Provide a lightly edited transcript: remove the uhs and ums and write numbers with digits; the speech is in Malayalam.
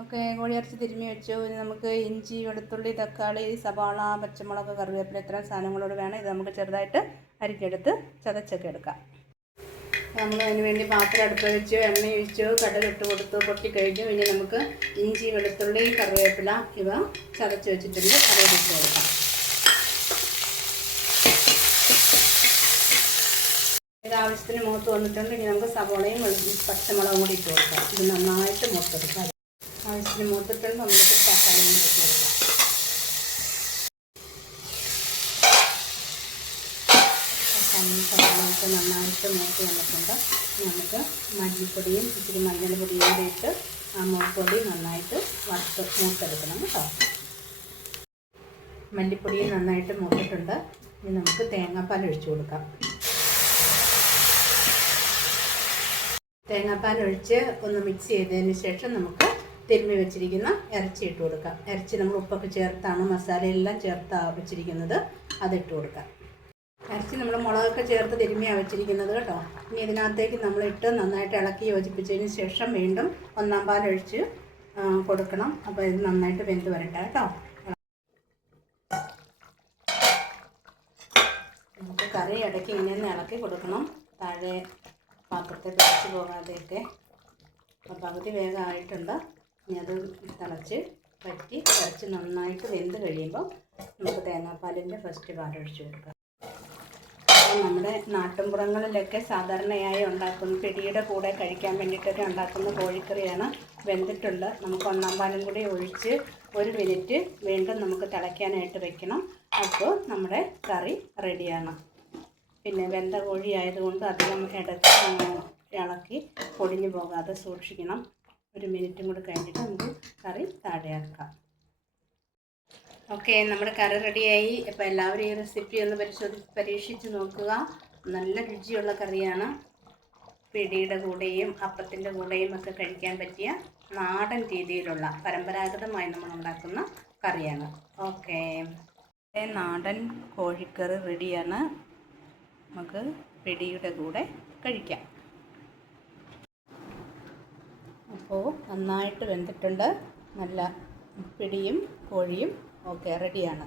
ഓക്കെ, കോഴിയിറച്ചി തിരുമ്മി വെച്ചു. ഇനി നമുക്ക് ഇഞ്ചി, വെളുത്തുള്ളി, തക്കാളി, സവാള, പച്ചമുളക്, കറിവേപ്പില ഇത്രയും സാധനങ്ങളോട് വേണം ഇത് നമുക്ക് ചെറുതായിട്ട് അരിഞ്ഞെടുത്ത് ചതച്ചൊക്കെ എടുക്കാം. നമ്മൾ അതിന് വേണ്ടി പാത്രം അടുപ്പ് വെച്ച് എണ്ണ ഒഴിച്ചു, കടുക് ഇട്ട് കൊടുത്തു, പൊട്ടിക്കഴിഞ്ഞു. ഇനി നമുക്ക് ഇഞ്ചി, വെളുത്തുള്ളി, കറിവേപ്പില ഇവ ചതച്ച് വെച്ചിട്ടുണ്ട്, അതോടെ ഇട്ട് കൊടുക്കാം. ഇത് ആവശ്യത്തിന് മൂത്ത് വന്നിട്ടുണ്ട്. ഇനി നമുക്ക് സവോളയും പച്ചമുളകും കൂടി ഇട്ട് കൊടുക്കാം. ഇത് നന്നായിട്ട് മൂത്തെടുക്കാം. ആവശ്യത്തിന് മൂത്തിട്ടുണ്ട്. നമുക്ക് തക്കാളിയും ഇട്ട് കൊടുക്കാം. സവോളയൊക്കെ നന്നായിട്ട് മൂത്ത് വന്നിട്ടുണ്ട്. നമുക്ക് മല്ലിപ്പൊടിയും ഇച്ചിരി മഞ്ഞൾപ്പൊടിയും കൂടി ഇട്ട് ആ മുളകുപൊടി നന്നായിട്ട് മൂത്തെടുക്കണം കേട്ടോ. മല്ലിപ്പൊടിയും നന്നായിട്ട് മൂത്തിട്ടുണ്ട്. ഇനി നമുക്ക് തേങ്ങാപ്പാൽ ഒഴിച്ചു കൊടുക്കാം. തേങ്ങാപ്പാൽ ഒഴിച്ച് ഒന്ന് മിക്സ് ചെയ്തതിന് ശേഷം നമുക്ക് തിരുമ്മി വെച്ചിരിക്കുന്ന ഇറച്ചി ഇട്ട് കൊടുക്കാം. ഇറച്ചി നമ്മൾ ഉപ്പൊക്കെ ചേർത്താണ് മസാലയെല്ലാം ചേർത്താണ് വെച്ചിരിക്കുന്നത്, അതിട്ട് കൊടുക്കാം. ഇറച്ചി നമ്മൾ മുളകൊക്കെ ചേർത്ത് തിരുമ്മിയാണ് വെച്ചിരിക്കുന്നത് കേട്ടോ. ഇനി ഇതിനകത്തേക്ക് നമ്മളിട്ട് നന്നായിട്ട് ഇളക്കി യോജിപ്പിച്ചതിന് ശേഷം വീണ്ടും ഒന്നാം പാലൊഴിച്ച് കൊടുക്കണം. അപ്പോൾ ഇത് നന്നായിട്ട് വെന്ത് വരട്ടെ കേട്ടോ. നമുക്ക് കറി ഇടയ്ക്ക് ഇങ്ങനെ ഇളക്കി കൊടുക്കണം, താഴെ പാത്രത്തെ പിടിച്ച് പോകാതെയൊക്കെ. അപ്പോൾ പകുതി വേഗം ആയിട്ടുണ്ട്. ഇനി അത് തിളച്ച് വറ്റി ഇറച്ചി നന്നായിട്ട് വെന്ത് കഴിയുമ്പോൾ നമുക്ക് തേങ്ങാപ്പാലിൻ്റെ ഫസ്റ്റ് പാലൊഴിച്ച് കൊടുക്കാം. നമ്മുടെ നാട്ടിൻപുറങ്ങളിലൊക്കെ സാധാരണയായി ഉണ്ടാക്കുന്ന പിടിയുടെ കൂടെ കഴിക്കാൻ വേണ്ടിയിട്ടൊക്കെ ഉണ്ടാക്കുന്ന കോഴിക്കറിയാണ്. വെന്തിട്ടുണ്ട്. നമുക്ക് ഒന്നാം പാലും കൂടി ഒഴിച്ച് 1 മിനിറ്റ് വീണ്ടും നമുക്ക് തിളയ്ക്കാനായിട്ട് വെക്കണം. അപ്പോൾ നമ്മുടെ കറി റെഡിയാണ്. പിന്നെ വെന്ത കോഴി ആയതുകൊണ്ട് അധികം ഇളക്കി പൊടിഞ്ഞു പോകാതെ സൂക്ഷിക്കണം. 1 മിനിറ്റും കൂടി കഴിഞ്ഞിട്ട് നമുക്ക് കറി താഴെയാക്കാം. ഓക്കെ, നമ്മുടെ കറി റെഡിയായി. അപ്പോൾ എല്ലാവരും ഈ റെസിപ്പി ഒന്ന് പരീക്ഷിച്ച് നോക്കുക. നല്ല രുചിയുള്ള കറിയാണ്. പിടിയുടെ കൂടെയും അപ്പത്തിൻ്റെ കൂടെയും ഒക്കെ കഴിക്കാൻ പറ്റിയ നാടൻ രീതിയിലുള്ള പരമ്പരാഗതമായി നമ്മൾ ഉണ്ടാക്കുന്ന കറിയാണ്. ഓക്കെ, നാടൻ കോഴിക്കറി റെഡിയാണ്. നമുക്ക് പിടിയുടെ കൂടെ കഴിക്കാം. അപ്പോൾ നന്നായിട്ട് വെന്തിട്ടുണ്ട്. നല്ല പിടിയും കോഴിയും ഓക്കെ റെഡിയാണ്.